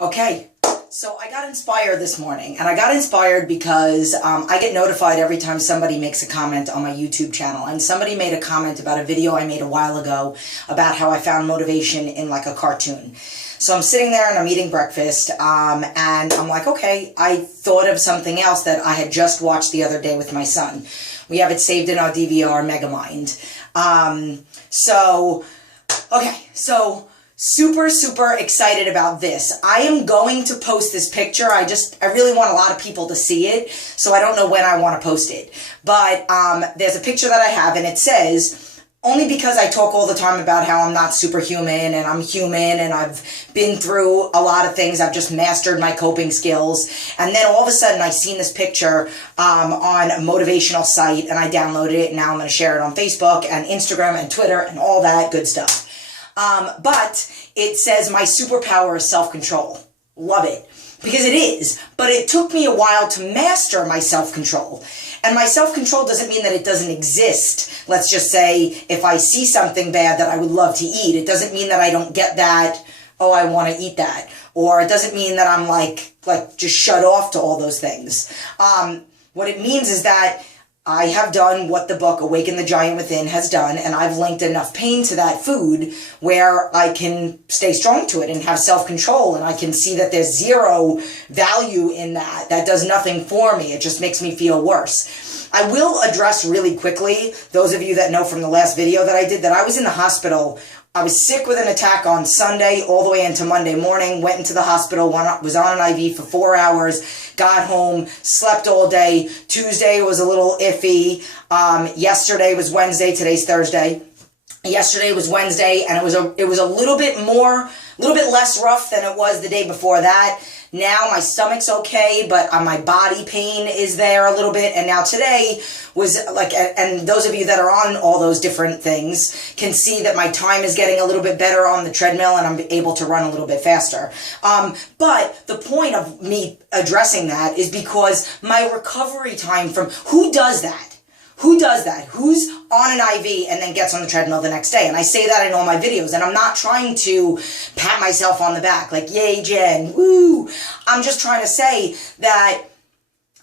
Okay, so I got inspired this morning, and I got inspired because I get notified every time somebody makes a comment on my YouTube channel, and somebody made a comment about a video I made a while ago about how I found motivation in like a cartoon. So I'm sitting there and I'm eating breakfast, and I'm like, okay, I thought of something else that I had just watched the other day with my son. We have it saved in our DVR, Megamind. So super excited about this. I am going to post this picture. I really want a lot of people to see it, so I don't know when I want to post it. But there's a picture that I have, and it says, only because I talk all the time about how I'm not superhuman and I'm human and I've been through a lot of things. I've just mastered my coping skills. And then all of a sudden I seen this picture on a motivational site, and I downloaded it, and now I'm going to share it on Facebook and Instagram and Twitter and all that good stuff. But it says my superpower is self-control. Love it. Because it is. But it took me a while to master my self-control. And my self-control doesn't mean that it doesn't exist. Let's just say if I see something bad that I would love to eat, it doesn't mean that I don't get that, oh, I want to eat that. Or it doesn't mean that I'm like just shut off to all those things. What it means is that I have done what the book Awaken the Giant Within has done, and I've linked enough pain to that food where I can stay strong to it and have self-control, and I can see that there's zero value in that. That does nothing for me. It just makes me feel worse. I will address really quickly, those of you that know from the last video that I did, that I was in the hospital. I was sick with an attack on Sunday all the way into Monday morning, went into the hospital, was on an IV for 4 hours, got home, slept all day. Tuesday was a little iffy. Yesterday was Wednesday, today's Thursday. Yesterday was Wednesday, and it was a little bit less rough than it was the day before that. Now my stomach's okay, but my body pain is there a little bit. And now today was like, and those of you that are on all those different things can see that my time is getting a little bit better on the treadmill, and I'm able to run a little bit faster. But the point of me addressing that is because my recovery time from, who does that? Who does that? Who's on an IV and then gets on the treadmill the next day? And I say that in all my videos, and I'm not trying to pat myself on the back like, yay, Jen, woo. I'm just trying to say that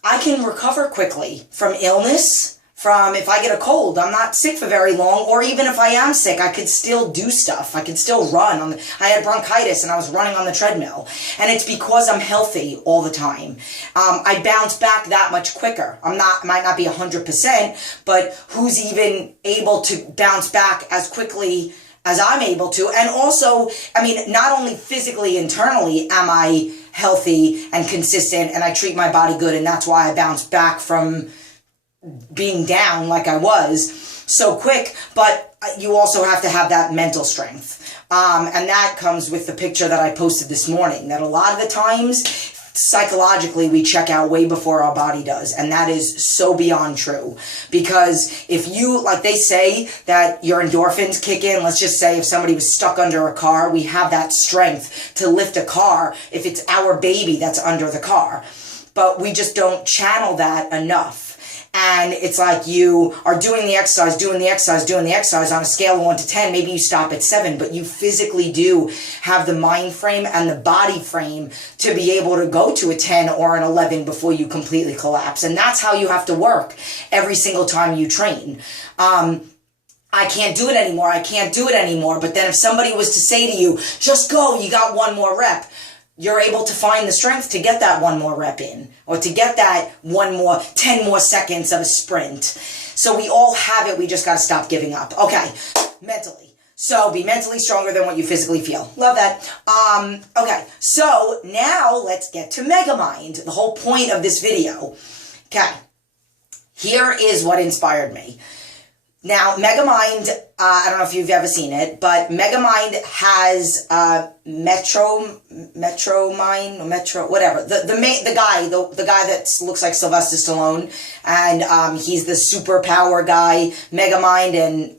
I can recover quickly from illness, from if I get a cold. I'm not sick for very long, or even if I am sick, I could still do stuff. I could still run. I had bronchitis and I was running on the treadmill. And it's because I'm healthy all the time. I bounce back that much quicker. Might not be 100%, but who's even able to bounce back as quickly as I'm able to? And also, I mean, not only physically, internally am I healthy and consistent, and I treat my body good, and that's why I bounce back from being down like I was so quick, but you also have to have that mental strength. And that comes with the picture that I posted this morning, that a lot of the times, psychologically, we check out way before our body does. And that is so beyond true. Because if you, like they say, that your endorphins kick in, let's just say if somebody was stuck under a car, we have that strength to lift a car if it's our baby that's under the car. But we just don't channel that enough. And it's like you are doing the exercise on a scale of 1 to 10. Maybe you stop at 7, but you physically do have the mind frame and the body frame to be able to go to a 10 or an 11 before you completely collapse. And that's how you have to work every single time you train. I can't do it anymore. I can't do it anymore. But then if somebody was to say to you, just go, you got one more rep, you're able to find the strength to get that one more rep in, or to get that 10 more seconds of a sprint. So we all have it. We just got to stop giving up. Okay, mentally. So be mentally stronger than what you physically feel. Love that. Okay, so now let's get to Megamind, the whole point of this video. Okay, here is what inspired me. Now, Megamind, I don't know if you've ever seen it, but Megamind has whatever. The guy that looks like Sylvester Stallone, and he's the superpower guy, Megamind, and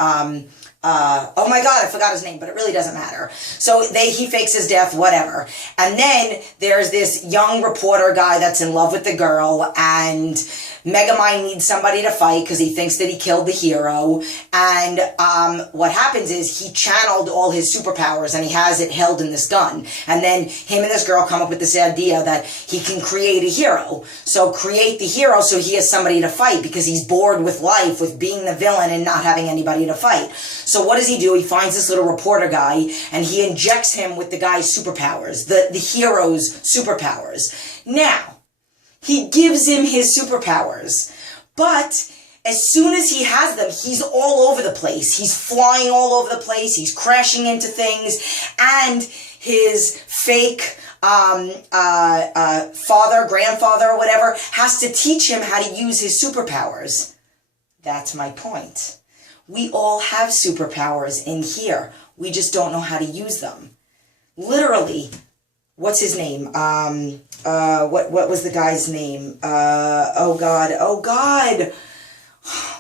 oh my God, I forgot his name, but it really doesn't matter. So he fakes his death, whatever. And then there's this young reporter guy that's in love with the girl, and Megamind needs somebody to fight because he thinks that he killed the hero. And what happens is he channeled all his superpowers and he has it held in this gun. And then him and this girl come up with this idea that he can create a hero. So create the hero so he has somebody to fight because he's bored with life, with being the villain and not having anybody to fight. So what does he do? He finds this little reporter guy and he injects him with the guy's superpowers, the hero's superpowers. Now, he gives him his superpowers, but as soon as he has them, he's all over the place. He's flying all over the place. He's crashing into things, and his fake father, grandfather, or whatever, has to teach him how to use his superpowers. That's my point. We all have superpowers in here. We just don't know how to use them. Literally, what's his name? What was the guy's name? Oh God.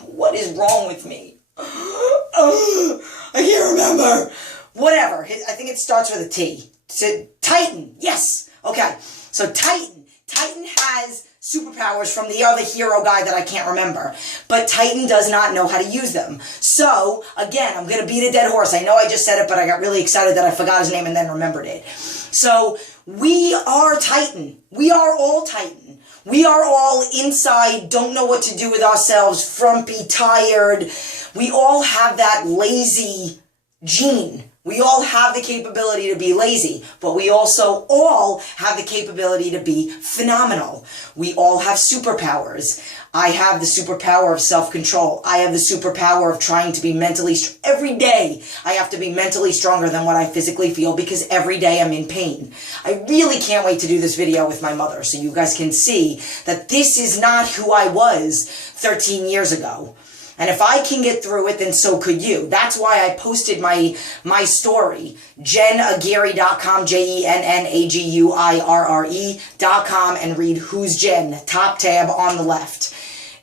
What is wrong with me? I can't remember. Whatever. I think it starts with a T. Titan. Yes. Okay. So Titan has superpowers from the other hero guy that I can't remember. But Titan does not know how to use them. So, again, I'm going to beat a dead horse. I know I just said it, but I got really excited that I forgot his name and then remembered it. So, we are Titan. We are all Titan. We are all inside, don't know what to do with ourselves, frumpy, tired. We all have that lazy gene. We all have the capability to be lazy, but we also all have the capability to be phenomenal. We all have superpowers. I have the superpower of self-control. I have the superpower of trying to be mentally every day. I have to be mentally stronger than what I physically feel because every day I'm in pain. I really can't wait to do this video with my mother so you guys can see that this is not who I was 13 years ago. And if I can get through it, then so could you. That's why I posted my story, jenn.m.aguirre.com, jenn.m.aguirre.com, and read Who's Jen, top tab on the left.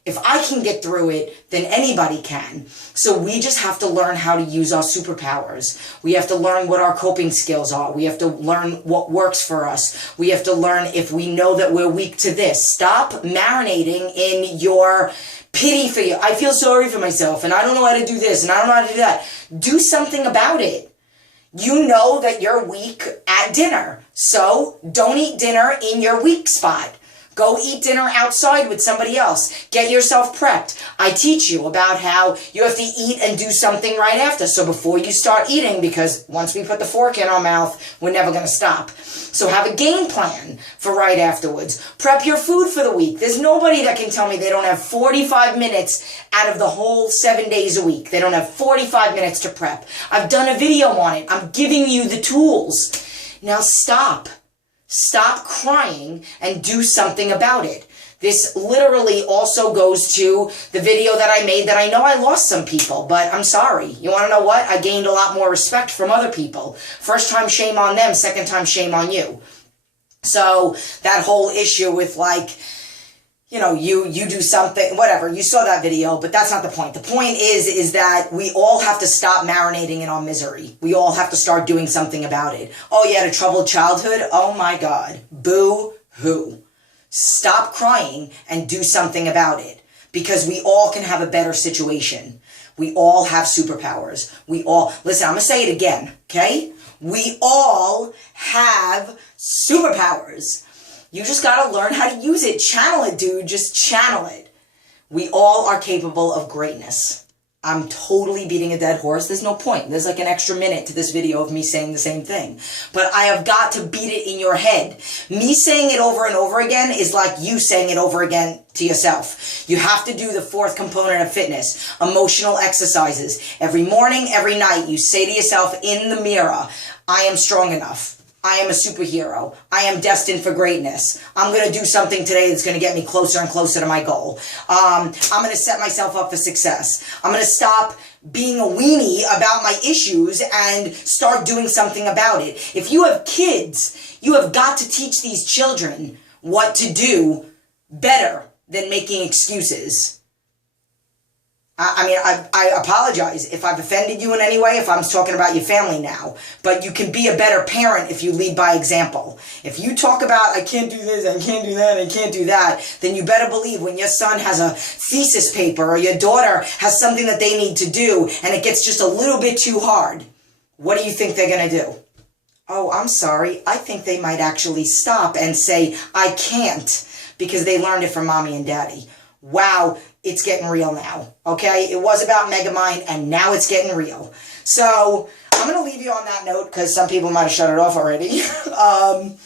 If I can get through it, then anybody can. So we just have to learn how to use our superpowers. We have to learn what our coping skills are. We have to learn what works for us. We have to learn if we know that we're weak to this. Stop marinating in your pity for you. I feel sorry for myself and I don't know how to do this and I don't know how to do that. Do something about it. You know that you're weak at dinner. So don't eat dinner in your weak spot. Go eat dinner outside with somebody else. Get yourself prepped. I teach you about how you have to eat and do something right after. So before you start eating, because once we put the fork in our mouth, we're never going to stop. So have a game plan for right afterwards. Prep your food for the week. There's nobody that can tell me they don't have 45 minutes out of the whole 7 days a week. They don't have 45 minutes to prep. I've done a video on it. I'm giving you the tools. Now stop. Stop crying and do something about it. This literally also goes to the video that I made that I know I lost some people, but I'm sorry. You want to know what? I gained a lot more respect from other people. First time, shame on them. Second time, shame on you. So that whole issue with like, you know, you do something, whatever, you saw that video, but that's not the point. The point is that we all have to stop marinating in our misery. We all have to start doing something about it. Oh, you had a troubled childhood? Oh my God. Boo-hoo. Stop crying and do something about it because we all can have a better situation. We all have superpowers. Listen, I'm going to say it again, okay? We all have superpowers. You just got to learn how to use it. Channel it, dude. Just channel it. We all are capable of greatness. I'm totally beating a dead horse. There's no point. There's like an extra minute to this video of me saying the same thing. But I have got to beat it in your head. Me saying it over and over again is like you saying it over again to yourself. You have to do the fourth component of fitness, emotional exercises. Every morning, every night, you say to yourself in the mirror, I am strong enough. I am a superhero. I am destined for greatness. I'm going to do something today that's going to get me closer and closer to my goal. I'm going to set myself up for success. I'm going to stop being a weenie about my issues and start doing something about it. If you have kids, you have got to teach these children what to do better than making excuses. I apologize if I've offended you in any way, if I'm talking about your family now, but you can be a better parent if you lead by example. If you talk about, I can't do this, I can't do that, I can't do that, then you better believe when your son has a thesis paper or your daughter has something that they need to do and it gets just a little bit too hard, what do you think they're going to do? Oh, I'm sorry. I think they might actually stop and say, I can't, because they learned it from mommy and daddy. Wow, it's getting real now, okay? It was about Megamind, and now it's getting real. So, I'm going to leave you on that note, because some people might have shut it off already. But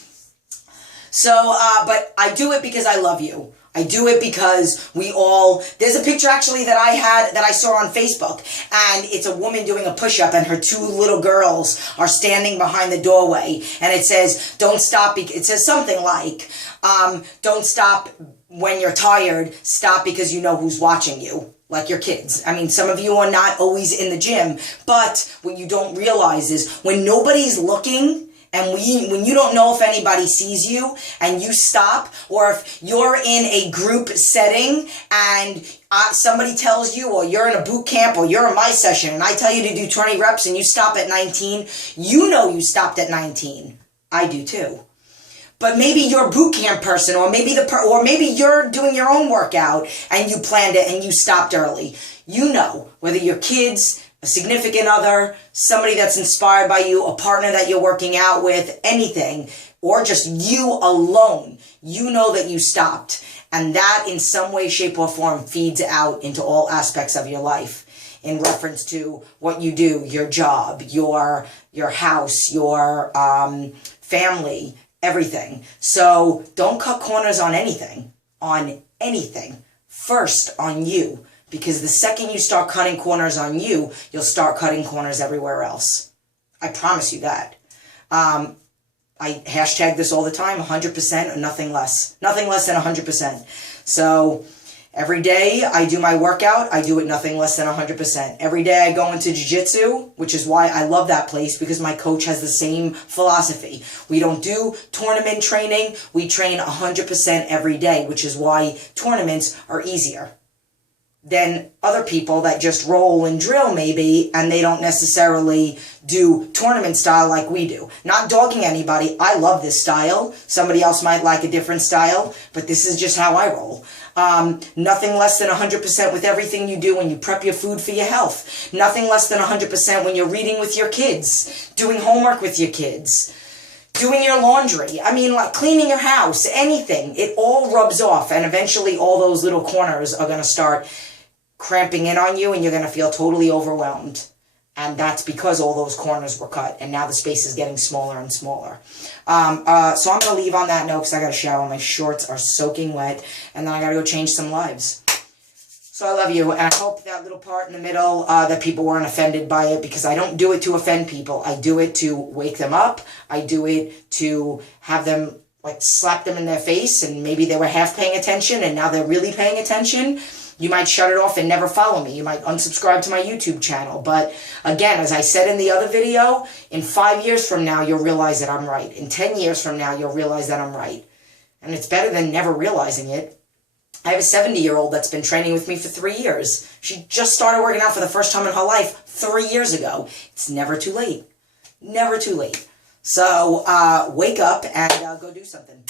I do it because I love you. I do it because there's a picture actually that I saw on Facebook, and it's a woman doing a push-up, and her 2 little girls are standing behind the doorway, and it says, don't stop, it says something like, don't stop when you're tired, stop because you know who's watching you, like your kids. I mean, some of you are not always in the gym, but what you don't realize is when nobody's looking, and when you don't know if anybody sees you and you stop, or if you're in a group setting and somebody tells you, or you're in a boot camp, or you're in my session and I tell you to do 20 reps and you stop at 19, you know you stopped at 19. I do too. But maybe you're a boot camp person, or maybe you're doing your own workout and you planned it and you stopped early. You know, whether your kids, a significant other, somebody that's inspired by you, a partner that you're working out with, anything, or just you alone, you know that you stopped. And that in some way, shape, or form feeds out into all aspects of your life in reference to what you do, your job, your house, your family, everything. So don't cut corners on anything. First on you. Because the second you start cutting corners on you, you'll start cutting corners everywhere else. I promise you that. I hashtag this all the time, 100% or nothing less. Nothing less than 100%. So every day I do my workout, I do it nothing less than 100%. Every day I go into jiu-jitsu, which is why I love that place, because my coach has the same philosophy. We don't do tournament training, we train 100% every day, which is why tournaments are easier than other people that just roll and drill maybe, and they don't necessarily do tournament style like we do. Not dogging anybody, I love this style. Somebody else might like a different style, but this is just how I roll. Nothing less than 100% with everything you do when you prep your food for your health. Nothing less than 100% when you're reading with your kids, doing homework with your kids, doing your laundry, I mean, like cleaning your house, anything. It all rubs off, and eventually all those little corners are going to start cramping in on you, and you're going to feel totally overwhelmed. And that's because all those corners were cut, and now the space is getting smaller and smaller. So I'm going to leave on that note because I got to shower. My shorts are soaking wet, and then I got to go change some lives. So I love you, and I hope that little part in the middle, that people weren't offended by it, because I don't do it to offend people. I do it to wake them up. I do it to have them, like, slap them in their face, and maybe they were half paying attention, and now they're really paying attention. You might shut it off and never follow me. You might unsubscribe to my YouTube channel. But again, as I said in the other video, in 5 years from now, you'll realize that I'm right. In 10 years from now, you'll realize that I'm right. And it's better than never realizing it. I have a 70-year-old that's been training with me for 3 years. She just started working out for the first time in her life 3 years ago. It's never too late. Never too late. So wake up and go do something.